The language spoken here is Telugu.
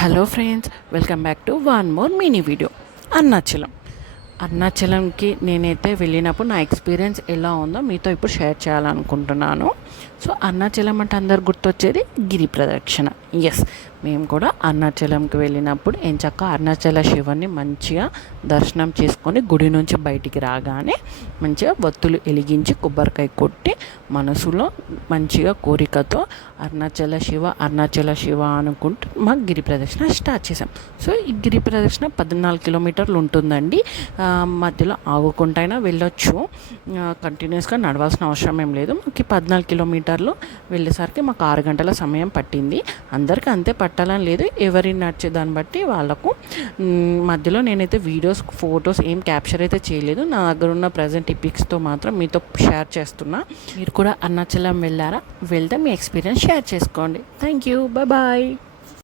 Hello friends, welcome back to one more mini video. అరుణాచలంకి నేనైతే వెళ్ళినప్పుడు నా ఎక్స్పీరియన్స్ ఎలా ఉందో మీతో ఇప్పుడు షేర్ చేయాలనుకుంటున్నాను. సో అరుణాచలం అంటే అందరు గుర్తొచ్చేది గిరి ప్రదక్షిణ. ఎస్, మేము కూడా అరుణాచలంకి వెళ్ళినప్పుడు ఎంచక్క అరుణాచల శివుని మంచిగా దర్శనం చేసుకొని గుడి నుంచి బయటికి రాగానే మంచిగా వత్తులు వెలిగించి కొబ్బరికాయ కొట్టి మనసులో మంచిగా కోరికతో అరుణాచల శివ అనుకుంటూ మా గిరి ప్రదక్షిణ స్టార్ట్ చేసాం. సో ఈ గిరి ప్రదక్షిణ 14 కిలోమీటర్లు ఉంటుందండి. మధ్యలో ఆగుకుంటైనా వెళ్ళొచ్చు, కంటిన్యూస్గా నడవాల్సిన అవసరం ఏం లేదు. మాకు 14 కిలోమీటర్లు వెళ్ళేసరికి మాకు 6 గంటల సమయం పట్టింది. అందరికీ అంతే పట్టాలని లేదు, ఎవరి నడిచే దాన్ని బట్టి వాళ్ళకు. మధ్యలో నేనైతే వీడియోస్ ఫొటోస్ ఏం క్యాప్చర్ అయితే చేయలేదు, నా దగ్గర ఉన్న ప్రజెంట్ ఈ పిక్స్తో మాత్రం మీతో షేర్ చేస్తున్నా. మీరు కూడా అరుణాచలం వెళ్ళారా? వెళ్తే మీ ఎక్స్పీరియన్స్ షేర్ చేసుకోండి. Thank you, bye.